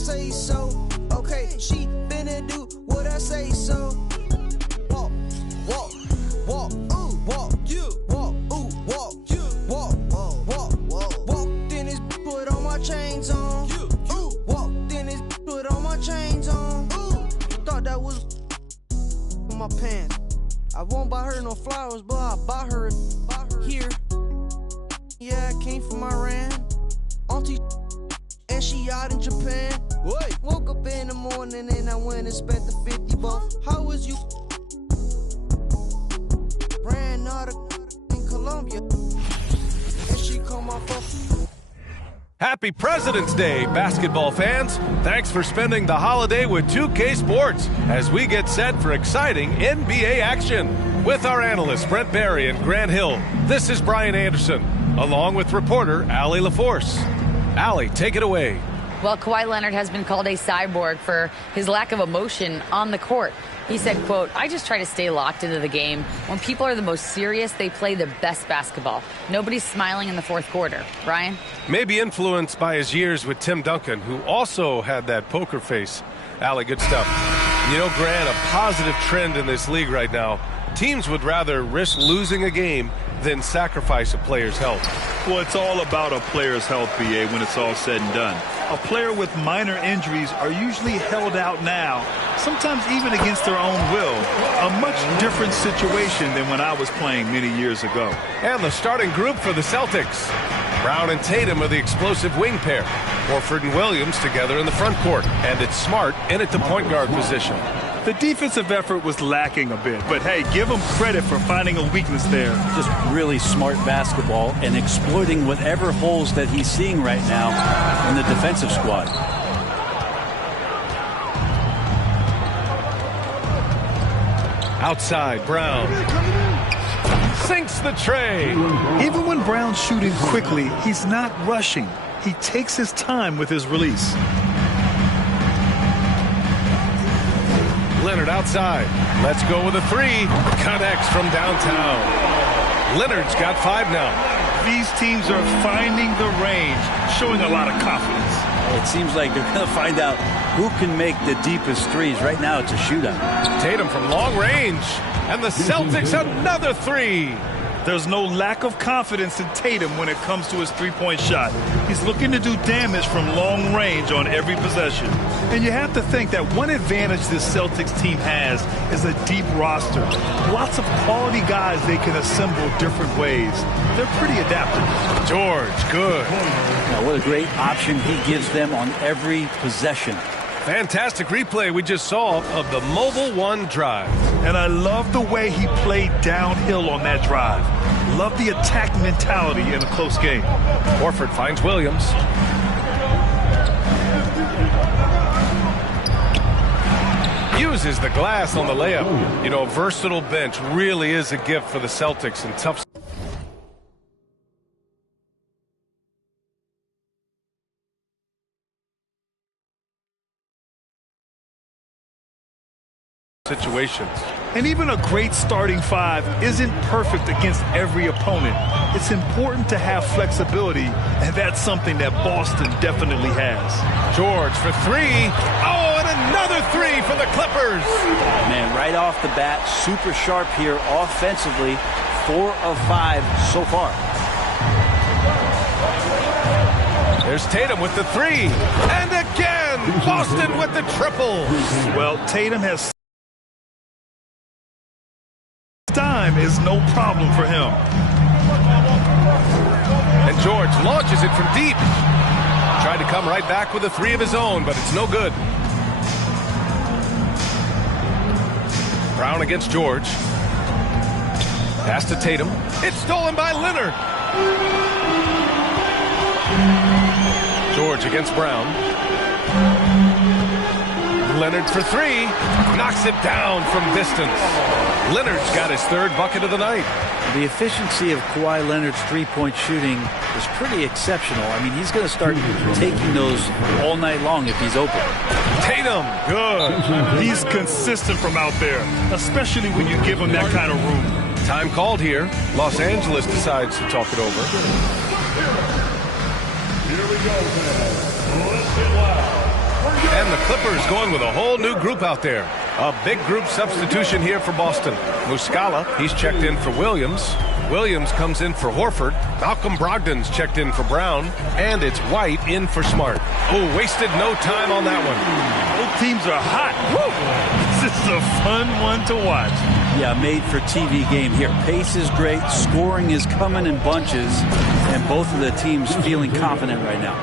say so. Okay, she finna do what I say so. Walk, walk, walk, walk, walk, walk, walk, walk, walked in this, put all my chains on. Walked in this, put all my chains on. Thought that was my pants. I won't buy her no flowers, but I buy her here. Yeah, I came from Iran. Auntie, and she out in Japan. Wait. Woke up in the morning and I went and spent the 50 bucks. How was you? Ran out in Colombia, and she called my phone. Happy President's Day, basketball fans. Thanks for spending the holiday with 2K Sports as we get set for exciting NBA action. With our analysts Brent Barry and Grant Hill, this is Brian Anderson, along with reporter Allie LaForce. Allie, take it away. Well, Kawhi Leonard has been called a cyborg for his lack of emotion on the court. He said, quote, "I just try to stay locked into the game. When people are the most serious, they play the best basketball. Nobody's smiling in the fourth quarter." Brian? Maybe influenced by his years with Tim Duncan, who also had that poker face. Allie, good stuff. You know, Grant, a positive trend in this league right now. Teams would rather risk losing a game than sacrifice a player's health. Well, it's all about a player's health, BA, when it's all said and done. A player with minor injuries are usually held out now, sometimes even against their own will. A much different situation than when I was playing many years ago. And the starting group for the Celtics. Brown and Tatum are the explosive wing pair. Horford and Williams together in the front court. And it's Smart in at the point guard position. The defensive effort was lacking a bit, but hey, give him credit for finding a weakness there. Just really smart basketball and exploiting whatever holes that he's seeing right now in the defensive squad. Outside, Brown sinks the tray. Even when Brown's shooting quickly, he's not rushing. He takes his time with his release. Leonard outside. Let's go with a three. Connects from downtown. Leonard's got 5 now. These teams are finding the range, showing a lot of confidence. It seems like they're going to find out who can make the deepest threes. Right now, it's a shootout. Tatum from long range. And the Celtics another 3. There's no lack of confidence in Tatum when it comes to his three-point shot. He's looking to do damage from long range on every possession. And you have to think that one advantage this Celtics team has is a deep roster. Lots of quality guys they can assemble different ways. They're pretty adaptable. George, good. Now, what a great option he gives them on every possession. Fantastic replay we just saw of the Mobile One drive. And I love the way he played downhill on that drive. Love the attack mentality in a close game. Horford finds Williams. Uses the glass on the layup. You know, a versatile bench really is a gift for the Celtics in tough situations. And even a great starting 5 isn't perfect against every opponent. It's important to have flexibility, and that's something that Boston definitely has. George for 3. Oh, and another 3 for the Clippers. Man, right off the bat, super sharp here offensively. 4 of 5 so far. There's Tatum with the 3. And again, Boston with the triple. Well, Tatum has time is no problem for him. And George launches it from deep. Tried to come right back with a 3 of his own, but it's no good. Brown against George. Pass to Tatum. It's stolen by Leonard. George against Brown. Leonard for 3. Knocks it down from distance. Leonard's got his 3rd bucket of the night. The efficiency of Kawhi Leonard's three-point shooting is pretty exceptional. I mean, he's going to start taking those all night long if he's open. Tatum, good. He's consistent from out there, especially when you give him that kind of room. Time called here. Los Angeles decides to talk it over. Here we go, fans. Let's get loud. And the Clippers going with a whole new group out there. A big group substitution here for Boston. Muscala, he's checked in for Williams. Williams comes in for Horford. Malcolm Brogdon's checked in for Brown. And it's White in for Smart. Oh, wasted no time on that one. Both teams are hot. Woo! This is a fun one to watch. Yeah, made for TV game here. Pace is great. Scoring is coming in bunches. And both of the teams feeling confident right now.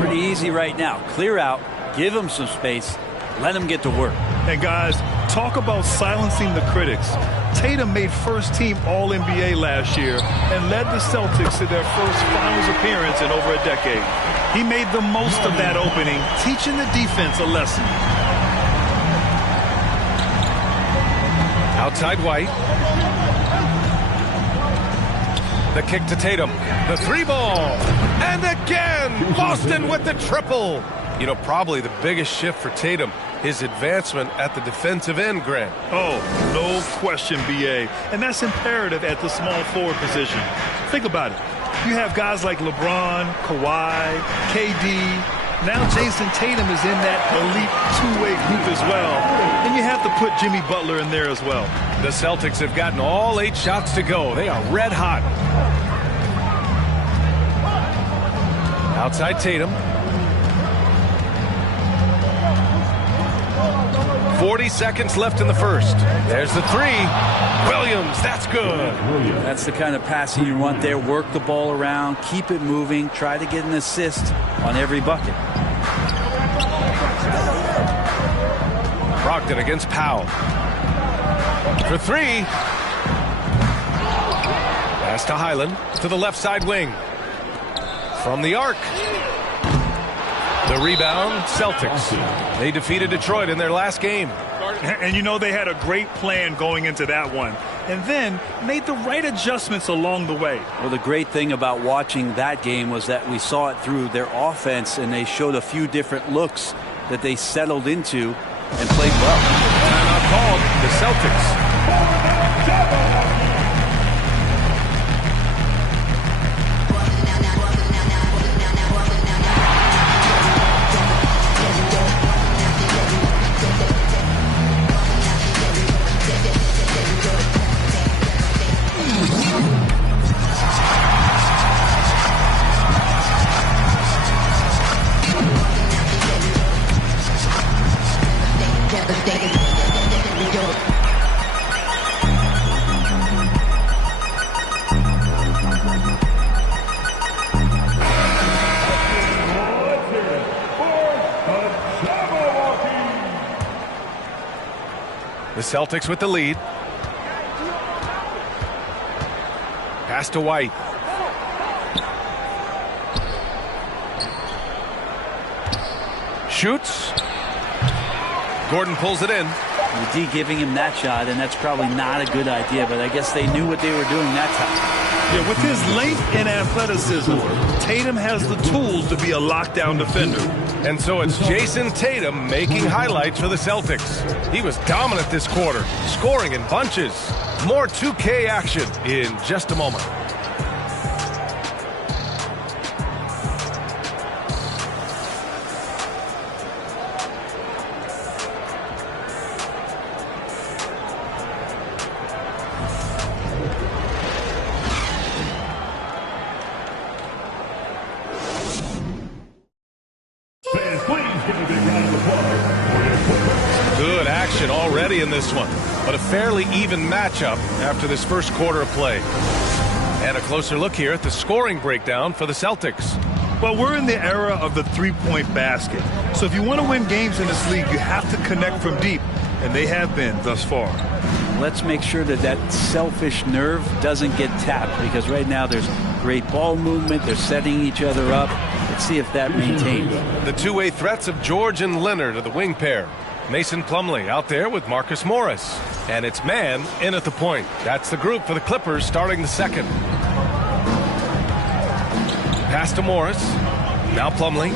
Pretty easy right now. Clear out. Give them some space. Let them get to work. And guys, talk about silencing the critics. Tatum made first-team All-NBA last year and led the Celtics to their first finals appearance in over a decade. He made the most of that opening, teaching the defense a lesson. Outside White. The kick to Tatum. The three ball. And again, Boston with the triple. You know, probably the biggest shift for Tatum, his advancement at the defensive end, Grant. Oh, no question, B.A. And that's imperative at the small forward position. Think about it. You have guys like LeBron, Kawhi, KD. Now Jason Tatum is in that elite two-way group as well. And you have to put Jimmy Butler in there as well. The Celtics have gotten all 8 shots to go. They are red hot. Outside Tatum. 40 seconds left in the first. There's the three. Williams, that's good. That's the kind of passing you want there. Work the ball around, keep it moving, try to get an assist on every bucket. Brogdon against Powell. For three. Pass to Highland to the left side wing. From the arc. The rebound, Celtics. They defeated Detroit in their last game. And you know they had a great plan going into that one. And then made the right adjustments along the way. Well, the great thing about watching that game was that we saw it through their offense, and they showed a few different looks that they settled into and played well. Timeout called, the Celtics. The Celtics with the lead. Pass to White. Shoots. Gordon pulls it in. The D giving him that shot, and that's probably not a good idea, but I guess they knew what they were doing that time. Yeah, with his length and athleticism, Tatum has the tools to be a lockdown defender. And so it's Jason Tatum making highlights for the Celtics. He was dominant this quarter, scoring in bunches. More 2K action in just a moment. Good action already in this one, but a fairly even matchup after this first quarter of play. And a closer look here at the scoring breakdown for the Celtics. Well, we're in the era of the three-point basket. So if you want to win games in this league, you have to connect from deep, and they have been thus far. Let's make sure that that selfish nerve doesn't get tapped, because right now there's great ball movement. They're setting each other up. Let's see if that maintains. The two-way threats of George and Leonard are the wing pair. Mason Plumlee out there with Marcus Morris. And it's man in at the point. That's the group for the Clippers starting the second. Pass to Morris. Now Plumlee.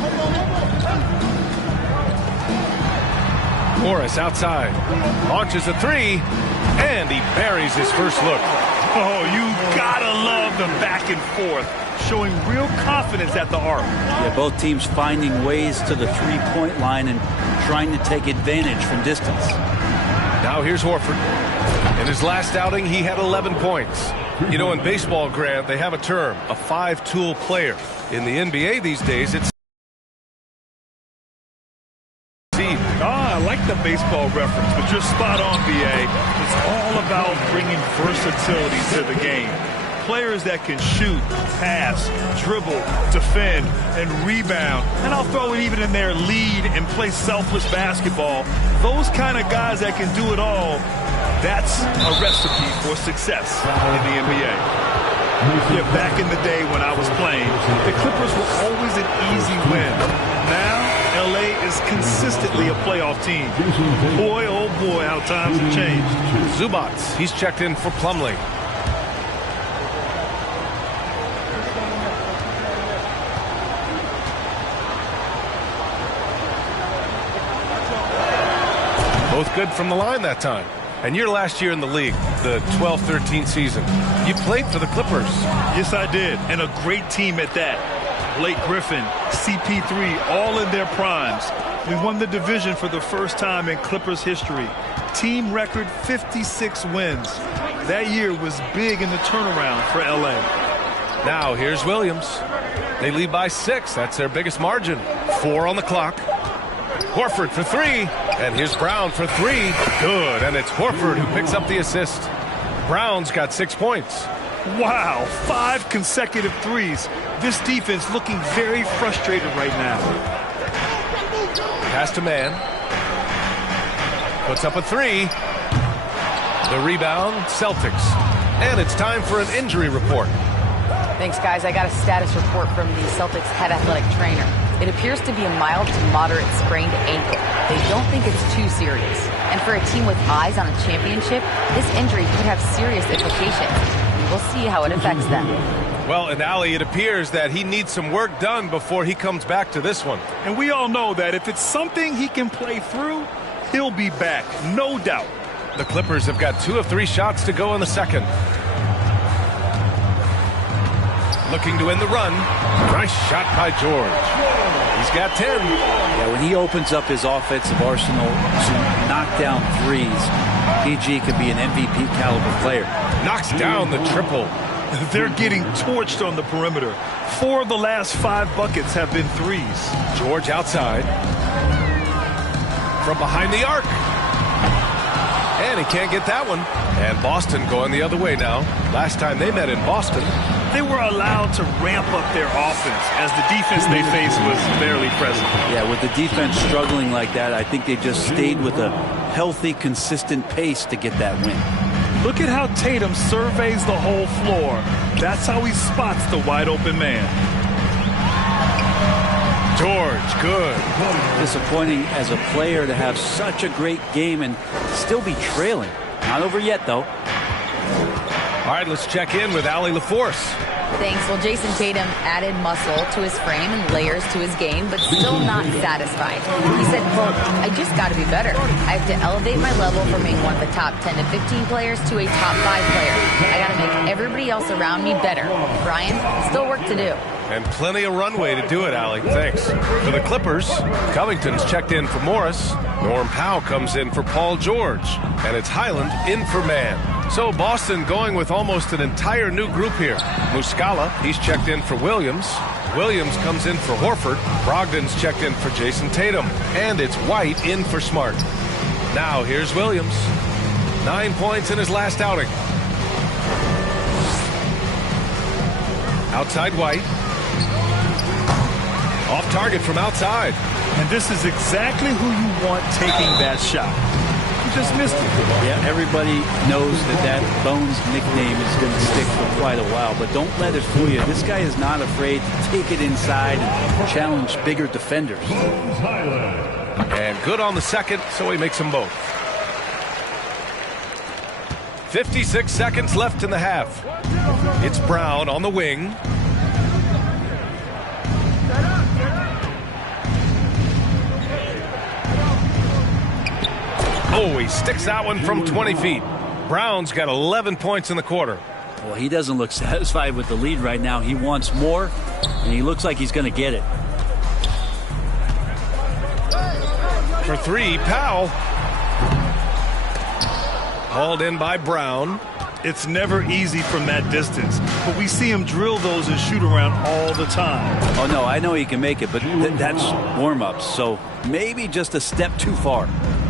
Morris outside. Launches a three. And he buries his first look. Oh, you gotta love the back and forth. showing real confidence at the arc. Yeah, both teams finding ways to the three-point line and trying to take advantage from distance. Now here's Horford. In his last outing, he had 11 points. You know, in baseball, Grant, they have a term, a five-tool player. In the NBA these days, it's I like the baseball reference, but you're spot on, B.A. It's all about bringing versatility to the game. Players that can shoot, pass, dribble, defend, and rebound. And I'll throw it even in there, lead and play selfless basketball. Those kind of guys that can do it all, that's a recipe for success in the NBA. Yeah, back in the day when I was playing, the Clippers were always an easy win. Now, L.A. is consistently a playoff team. Boy, oh boy, how times have changed. Zubac. He's checked in for Plumlee. Both good from the line that time. And your last year in the league, the 12-13 season, you played for the Clippers. Yes, I did, and a great team at that. Blake Griffin, CP3, all in their primes. We won the division for the first time in Clippers history. Team record 56 wins. That year was big in the turnaround for LA. Now here's Williams. They lead by 6. That's their biggest margin. 4 on the clock. Horford for 3. And here's Brown for 3. Good. And it's Horford who picks up the assist. Brown's got 6 points. Wow, 5 consecutive threes. This defense looking very frustrated right now. Pass to man. Puts up a 3. The rebound, Celtics. And it's time for an injury report. Thanks, guys. I got a status report from the Celtics head athletic trainer. It appears to be a mild to moderate sprained ankle. They don't think it's too serious. And for a team with eyes on a championship, this injury could have serious implications. We'll see how it affects them. Well, and Ali, it appears that he needs some work done before he comes back to this one. And we all know that if it's something he can play through, he'll be back, no doubt. The Clippers have got 2 of 3 shots to go in the second. Looking to end the run. Nice shot by George. He's got 10. Yeah, when he opens up his offensive arsenal to knock down threes, PG could be an MVP caliber player. Knocks down the triple. They're getting torched on the perimeter. 4 of the last 5 buckets have been threes. George outside. From behind the arc. And he can't get that one. And Boston going the other way now. Last time they met in Boston, they were allowed to ramp up their offense as the defense they faced was barely present. Yeah, with the defense struggling like that, I think they just stayed with a healthy, consistent pace to get that win. Look at how Tatum surveys the whole floor. That's how he spots the wide open man. George, good. Disappointing as a player to have such a great game and still be trailing. Not over yet, though. All right, let's check in with Allie LaForce. Thanks. Well, Jason Tatum added muscle to his frame and layers to his game, but still not satisfied. He said, quote, I just got to be better. I have to elevate my level from being one of the top 10 to 15 players to a top 5 player. I got to make everybody else around me better. Brian, still work to do. And plenty of runway to do it, Allie. Thanks. For the Clippers, Covington's checked in for Morris. Norm Powell comes in for Paul George. And it's Highland in for Mann. So Boston going with almost an entire new group here. Muscala, he's checked in for Williams. Williams comes in for Horford. Brogdon's checked in for Jason Tatum. And it's White in for Smart. Now here's Williams. 9 points in his last outing. Outside White. Off target from outside. And this is exactly who you want taking that shot. You just missed it. Yeah, everybody knows that Bones nickname is going to stick for quite a while, but don't let it fool you. This guy is not afraid to take it inside and challenge bigger defenders. And good on the second, so he makes them both. 56 seconds left in the half. It's Brown on the wing. Oh, he sticks that one from 20 feet. Brown's got 11 points in the quarter. Well, he doesn't look satisfied with the lead right now. He wants more, and he looks like he's going to get it. For three, Powell. Hauled in by Brown. It's never easy from that distance, but we see him drill those and shoot around all the time. Oh, no, I know he can make it, but that's warm-ups, so maybe just a step too far.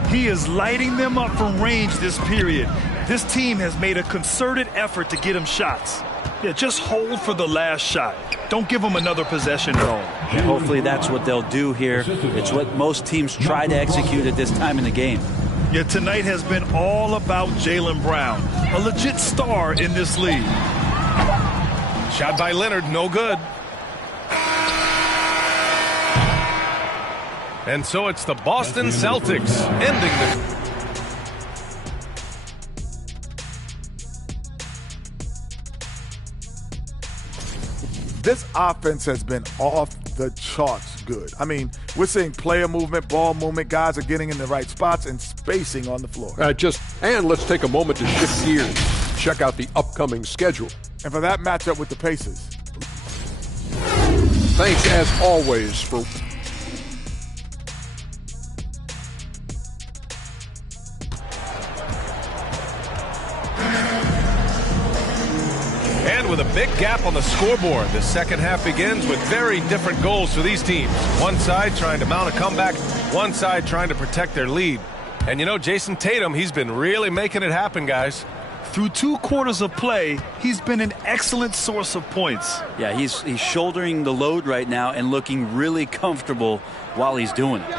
He is lighting them up from range this period. This team has made a concerted effort to get him shots. Yeah, just hold for the last shot. Don't give him another possession at all. And hopefully that's what they'll do here. It's what most teams try to execute at this time in the game. Yet tonight has been all about Jaylen Brown, a legit star in this league. Shot by Leonard, no good. And so it's the Boston Celtics ending the... This offense has been off the charts good. I mean, we're seeing player movement, ball movement, guys are getting in the right spots and spacing on the floor. And let's take a moment to shift gears. Check out the upcoming schedule. And for that matchup with the Pacers. Thanks as always for... And with a big gap on the scoreboard, the second half begins with very different goals for these teams. One side trying to mount a comeback, one side trying to protect their lead. And you know, Jason Tatum, he's been really making it happen, guys. Through 2 quarters of play, he's been an excellent source of points. Yeah, he's shouldering the load right now and looking really comfortable while he's doing it.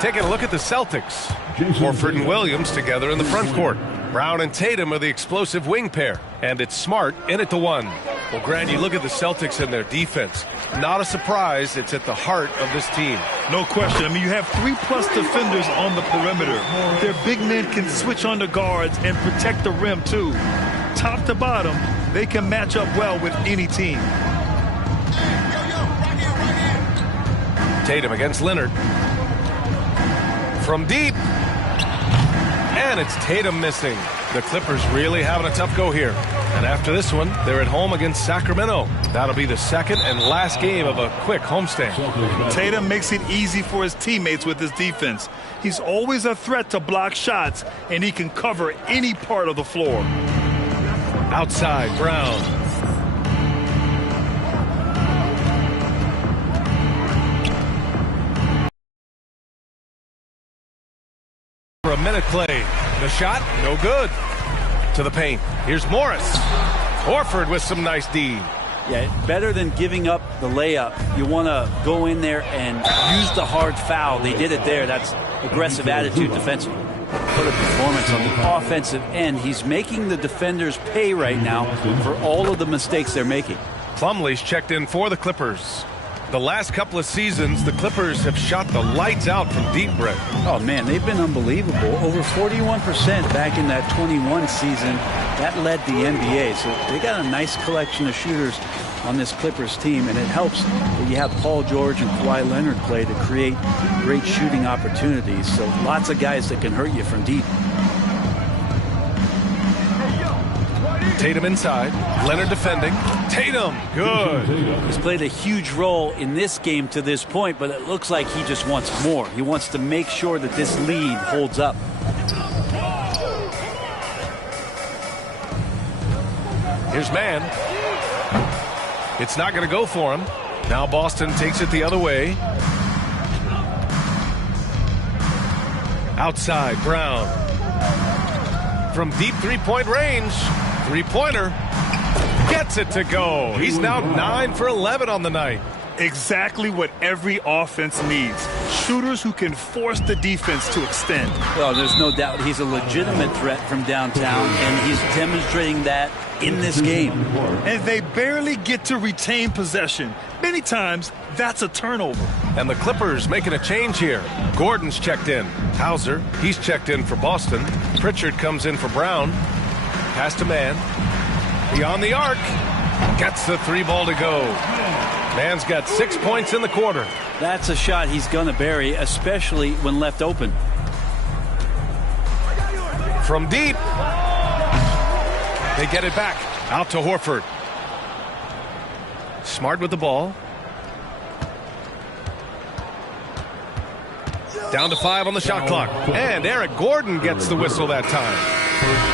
Taking a look at the Celtics. Horford and Williams together in the front court. Brown and Tatum are the explosive wing pair. And it's Smart in at the 1. Well, Grant, you look at the Celtics and their defense. Not a surprise, it's at the heart of this team. No question. I mean, you have 3+ defenders on the perimeter. Their big men can switch on the guards and protect the rim, too. Top to bottom, they can match up well with any team. Tatum against Leonard. From deep. And it's Tatum missing. The Clippers really having a tough go here. And after this one, they're at home against Sacramento. That'll be the second and last game of a quick homestand. Tatum makes it easy for his teammates with his defense. He's always a threat to block shots, and he can cover any part of the floor. Outside, Brown. For a minute play. The shot, no good. To the paint. Here's Morris. Horford with some nice D. Yeah, better than giving up the layup. You want to go in there and use the hard foul. They did it there. That's aggressive attitude defensively. What a performance on the offensive end. He's making the defenders pay right now for all of the mistakes they're making. Plumlee's checked in for the Clippers. The last couple of seasons, the Clippers have shot the lights out from deep, Brett. Oh, man, they've been unbelievable. Over 41% back in that 21 season. That led the NBA. So they got a nice collection of shooters on this Clippers team, and it helps that you have Paul George and Kawhi Leonard play to create great shooting opportunities. So lots of guys that can hurt you from deep. Tatum inside. Leonard defending. Tatum, good. He's played a huge role in this game to this point, but it looks like he just wants more. He wants to make sure that this lead holds up. Here's man. It's not going to go for him. Now Boston takes it the other way. Outside, Brown. From deep three-point range. Three-pointer gets it to go. He's now 9 for 11 on the night. Exactly what every offense needs. Shooters who can force the defense to extend. Well, there's no doubt he's a legitimate threat from downtown, and he's demonstrating that in this game. And they barely get to retain possession. Many times, that's a turnover. And the Clippers making a change here. Gordon's checked in. Hauser, he's checked in for Boston. Pritchard comes in for Brown. Pass to man. Beyond the arc. Gets the 3-ball to go. Man's got 6 points in the quarter. That's a shot he's going to bury, especially when left open. From deep. They get it back. Out to Horford. Smart with the ball. Down to 5 on the shot clock. And Eric Gordon gets the whistle that time.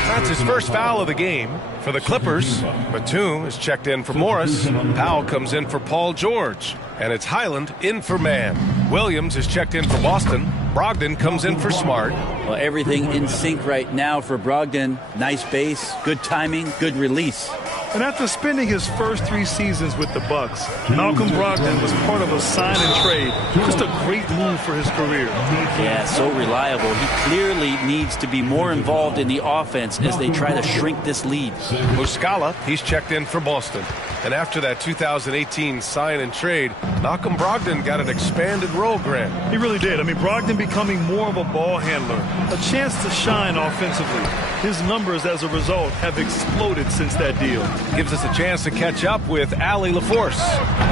That's his first foul of the game. For the Clippers, Batum is checked in for Morris. Powell comes in for Paul George. And it's Highland in for Mann. Williams is checked in for Boston. Brogdon comes in for Smart. Well, everything in sync right now for Brogdon. Nice base, good timing, good release. And after spending his first 3 seasons with the Bucks, Malcolm Brogdon was part of a sign and trade. Just a great move for his career. Yeah, so reliable. He clearly needs to be more involved in the offense as they try to shrink this lead. Muscala, he's checked in for Boston. And after that 2018 sign and trade, Malcolm Brogdon got an expanded role, Grant. He really did. I mean, Brogdon becoming more of a ball handler, a chance to shine offensively. His numbers as a result have exploded since that deal. Gives us a chance to catch up with Allie LaForce.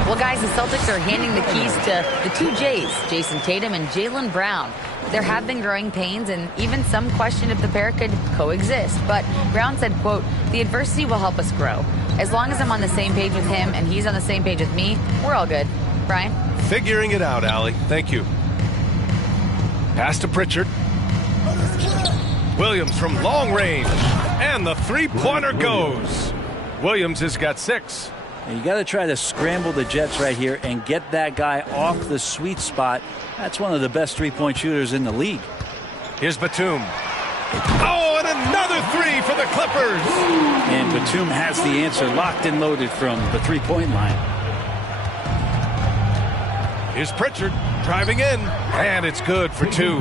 Well, guys, the Celtics are handing the keys to the 2 J's, Jason Tatum and Jaylen Brown. There have been growing pains, and even some question if the pair could coexist. But Brown said, quote, "The adversity will help us grow. As long as I'm on the same page with him and he's on the same page with me, we're all good." Brian? Figuring it out, Allie. Thank you. Pass to Pritchard. Williams from long range. And the three-pointer goes. Williams has got 6. And you got to try to scramble the Jets right here and get that guy off the sweet spot. That's one of the best three-point shooters in the league. Here's Batum. Oh, and another 3 for the Clippers. And Batum has the answer locked and loaded from the three-point line. Here's Pritchard driving in, and it's good for 2.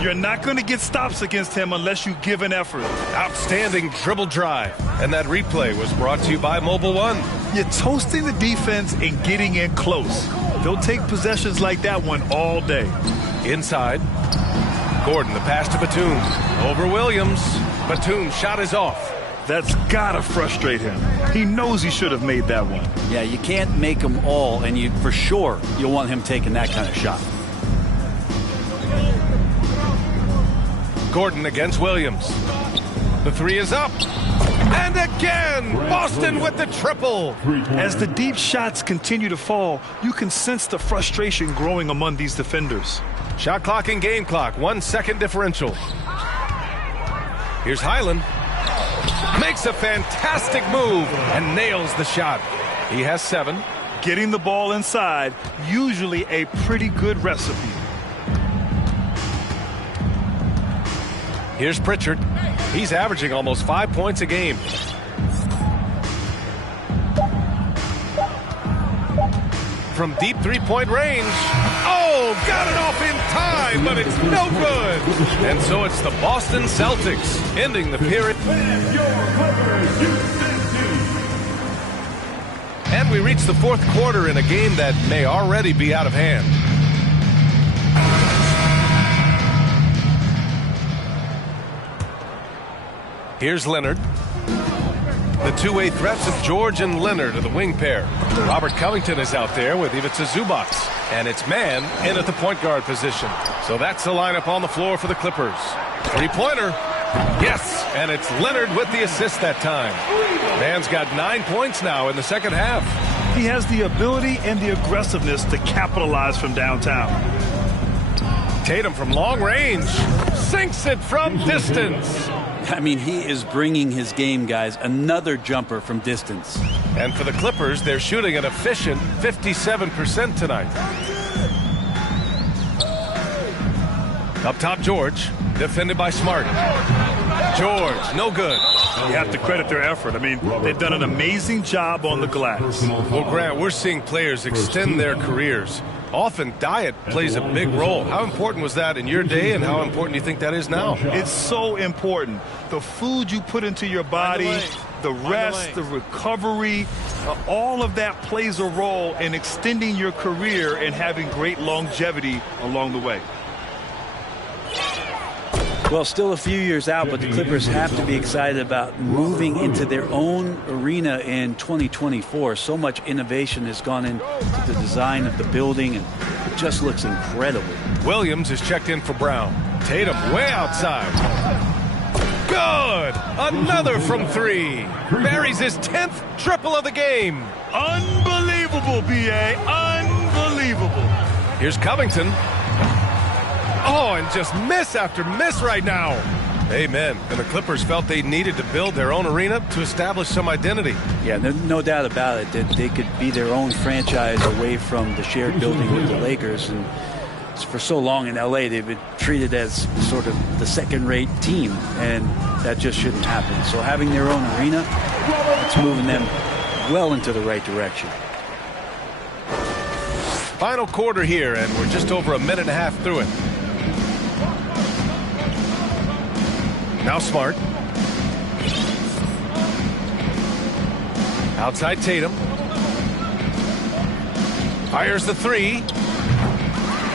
You're not going to get stops against him unless you give an effort. Outstanding dribble drive. And that replay was brought to you by Mobile One. You're toasting the defense and getting in close. They'll take possessions like that one all day. Inside. Gordon, the pass to Batum. Over Williams. Batum's shot is off. That's got to frustrate him. He knows he should have made that one. Yeah, you can't make them all, and you for sure you'll want him taking that kind of shot. Gordon against Williams. The 3 is up. And again, Boston with the triple. As the deep shots continue to fall, you can sense the frustration growing among these defenders. Shot clock and game clock, 1 second differential. Here's Highland. Makes a fantastic move and nails the shot. He has 7. Getting the ball inside, usually a pretty good recipe. Here's Pritchard. He's averaging almost 5 points a game. From deep three-point range. Oh, got it off in time, but it's no good. And so it's the Boston Celtics ending the period. And we reach the 4th quarter in a game that may already be out of hand. Here's Leonard. The two-way threats of George and Leonard are the wing pair. Robert Covington is out there with Ivica Zubac. And it's Mann in at the point guard position. So that's the lineup on the floor for the Clippers. Three-pointer. Yes, and it's Leonard with the assist that time. Mann's got 9 points now in the second half. He has the ability and the aggressiveness to capitalize from downtown. Tatum from long range. Sinks it from distance. I mean, he is bringing his game, guys. Another jumper from distance. And for the Clippers, they're shooting an efficient 57% tonight. Up top, George. Defended by Smart. George, no good. You have to credit their effort. I mean, they've done an amazing job on the glass. Well, Grant, we're seeing players extend their careers. Often diet plays a big role. How important was that in your day, and how important do you think that is now? It's so important. The food you put into your body, the rest, the recovery, all of that plays a role in extending your career and having great longevity along the way. Well, still a few years out, but the Clippers have to be excited about moving into their own arena in 2024. So much innovation has gone into the design of the building, and it just looks incredible. Williams is checked in for Brown. Tatum way outside. Good! Another from three. Buries his 10th triple of the game. Unbelievable, B.A. Unbelievable. Here's Covington. Oh, and just miss after miss right now. Amen. And the Clippers felt they needed to build their own arena to establish some identity. Yeah, no doubt about it that they could be their own franchise away from the shared building with the Lakers. And for so long in L.A., they've been treated as sort of the second-rate team, and that just shouldn't happen. So having their own arena, it's moving them well into the right direction. Final quarter here, and we're just over a minute and a half through it. Now Smart. Outside Tatum. Fires the three.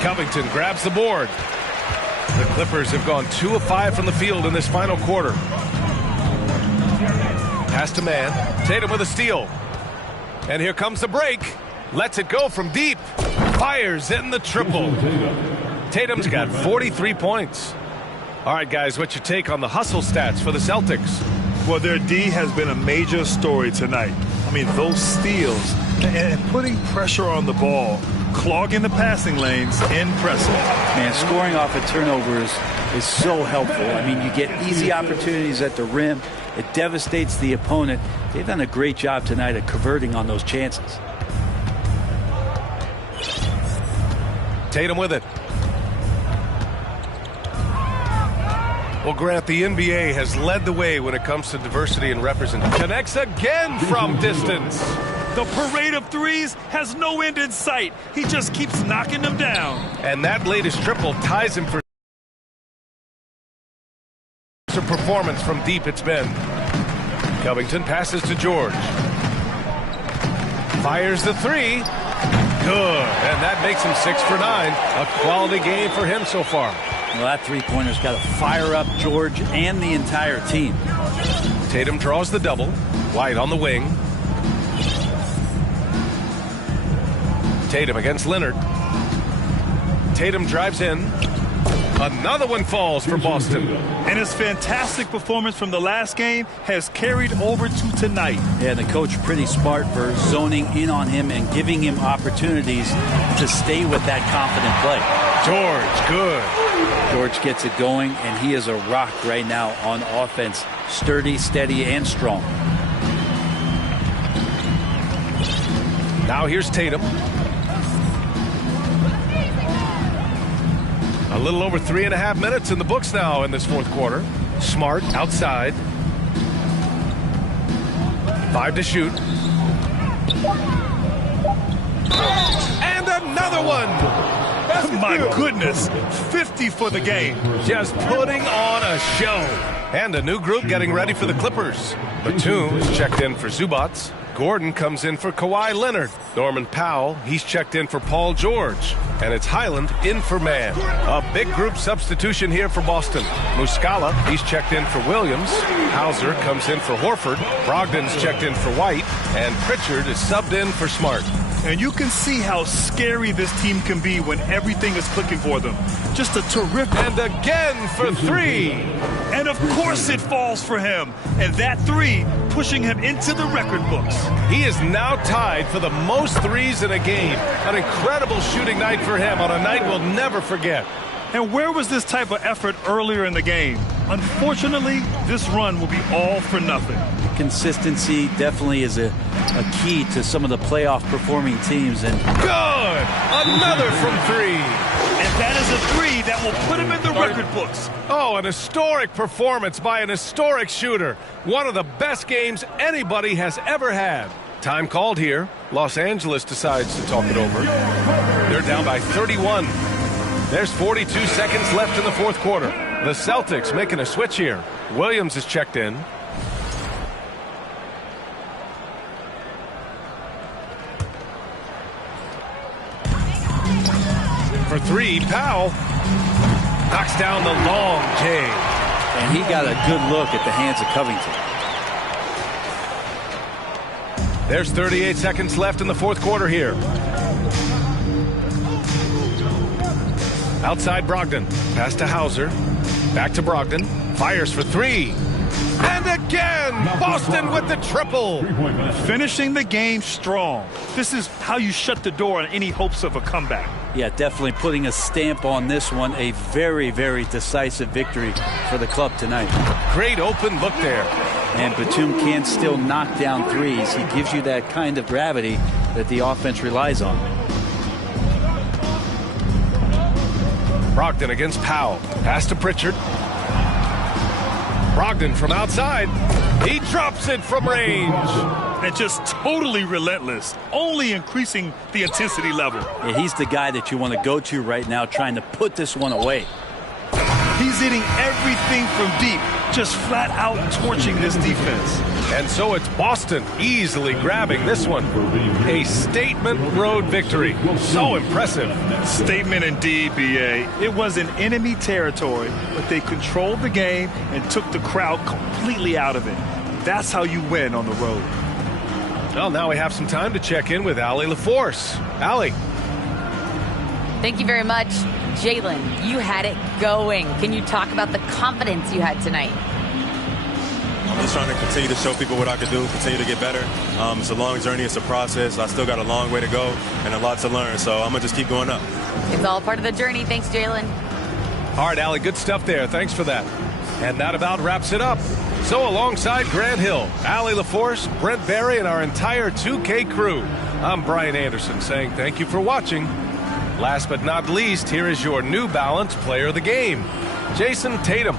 Covington grabs the board. The Clippers have gone 2 of 5 from the field in this final quarter. Pass to man. Tatum with a steal. And here comes the break. Lets it go from deep. Fires in the triple. Tatum's got 43 points. All right, guys, what's your take on the hustle stats for the Celtics? Well, their D has been a major story tonight. I mean, those steals and putting pressure on the ball, clogging the passing lanes, impressive. Man, scoring off of turnovers is so helpful. I mean, you get easy opportunities at the rim. It devastates the opponent. They've done a great job tonight of converting on those chances. Tatum with it. Well, Grant, the NBA has led the way when it comes to diversity and representation. Connects again from distance. The parade of threes has no end in sight. He just keeps knocking them down. And that latest triple ties him for performance from deep it's been. Covington passes to George. Fires the three. Good. And that makes him 6 for 9. A quality game for him so far. Well, that three-pointer's got to fire up George and the entire team. Tatum draws the double. White on the wing. Tatum against Leonard. Tatum drives in. Another one falls for Boston. And his fantastic performance from the last game has carried over to tonight. Yeah, the coach pretty smart for zoning in on him and giving him opportunities to stay with that confident play. George, good. George gets it going, and he is a rock right now on offense. Sturdy, steady, and strong. Now here's Tatum. A little over 3.5 minutes in the books now in this fourth quarter. Smart outside. 5 to shoot. And another one. My goodness, 50 for the game. Just putting on a show. And a new group getting ready for the Clippers. Batum is checked in for Zubats. Gordon comes in for Kawhi Leonard. Norman Powell, he's checked in for Paul George. And it's Highland in for Man. A big group substitution here for Boston. Muscala, he's checked in for Williams. Hauser comes in for Horford. Brogdon's checked in for White. And Pritchard is subbed in for Smart. And you can see how scary this team can be when everything is clicking for them. Just a terrific... And again for 3. And of course it falls for him. And that 3 pushing him into the record books. He is now tied for the most threes in a game. An incredible shooting night for him on a night we'll never forget. And where was this type of effort earlier in the game? Unfortunately, this run will be all for nothing. Consistency definitely is a key to some of the playoff performing teams. And good! Another from 3. And that is a 3 that will put him in the record books. Oh, an historic performance by an historic shooter. One of the best games anybody has ever had. Time called here. Los Angeles decides to talk it over. They're down by 31. There's 42 seconds left in the fourth quarter. The Celtics making a switch here. Williams is checked in. For 3, Powell knocks down the long J. And he got a good look at the hands of Covington. There's 38 seconds left in the fourth quarter here. Outside Brogdon. Pass to Hauser. Back to Brogdon. Fires for 3. And again, Boston with the triple. Finishing the game strong. This is how you shut the door on any hopes of a comeback. Yeah, definitely putting a stamp on this one. A very, very decisive victory for the club tonight. Great open look there. And Batum can still knock down threes. He gives you that kind of gravity that the offense relies on. Brogdon against Powell. Pass to Pritchard. Brogdon from outside. He drops it from range. And just totally relentless, only increasing the intensity level. Yeah, he's the guy that you want to go to right now, trying to put this one away. He's hitting everything from deep, just flat out torching this defense. And so it's Boston easily grabbing this one. A statement road victory. So impressive. Statement indeed, B.A. It was in enemy territory, but they controlled the game and took the crowd completely out of it. That's how you win on the road. Well, now we have some time to check in with Allie LaForce. Allie. Thank you very much. Jalen, you had it going. Can you talk about the confidence you had tonight? I'm just trying to continue to show people what I can do, continue to get better. It's a long journey. It's a process. I still got a long way to go and a lot to learn, so I'm going to just keep going up. It's all part of the journey. Thanks, Jalen. All right, Allie, good stuff there. Thanks for that. And that about wraps it up. So alongside Grant Hill, Allie LaForce, Brent Barry, and our entire 2K crew, I'm Brian Anderson saying thank you for watching. Last but not least, here is your New Balance Player of the Game, Jason Tatum.